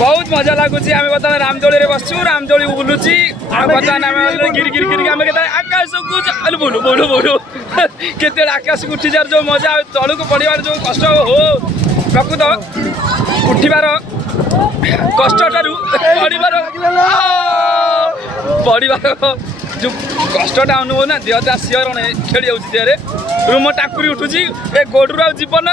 बहुत मजा लगुच आम बर्तमान रामदोली बसचु रामदोली बुलुची बर्तमान गिरी गिरी गिरी आम आकाश को बोलू बोलू बोलू केते आकाश को उठी जार जो मजा तलू को पड़ार जो कष्ट हो प्रकृत उठिबार कष्ट ठारू पड़ार जो कष्टा अनुभव ना देहटा सियर खेली जाऊँगी देहरे रूम टाकुरी उठुची ए गोडू जीवन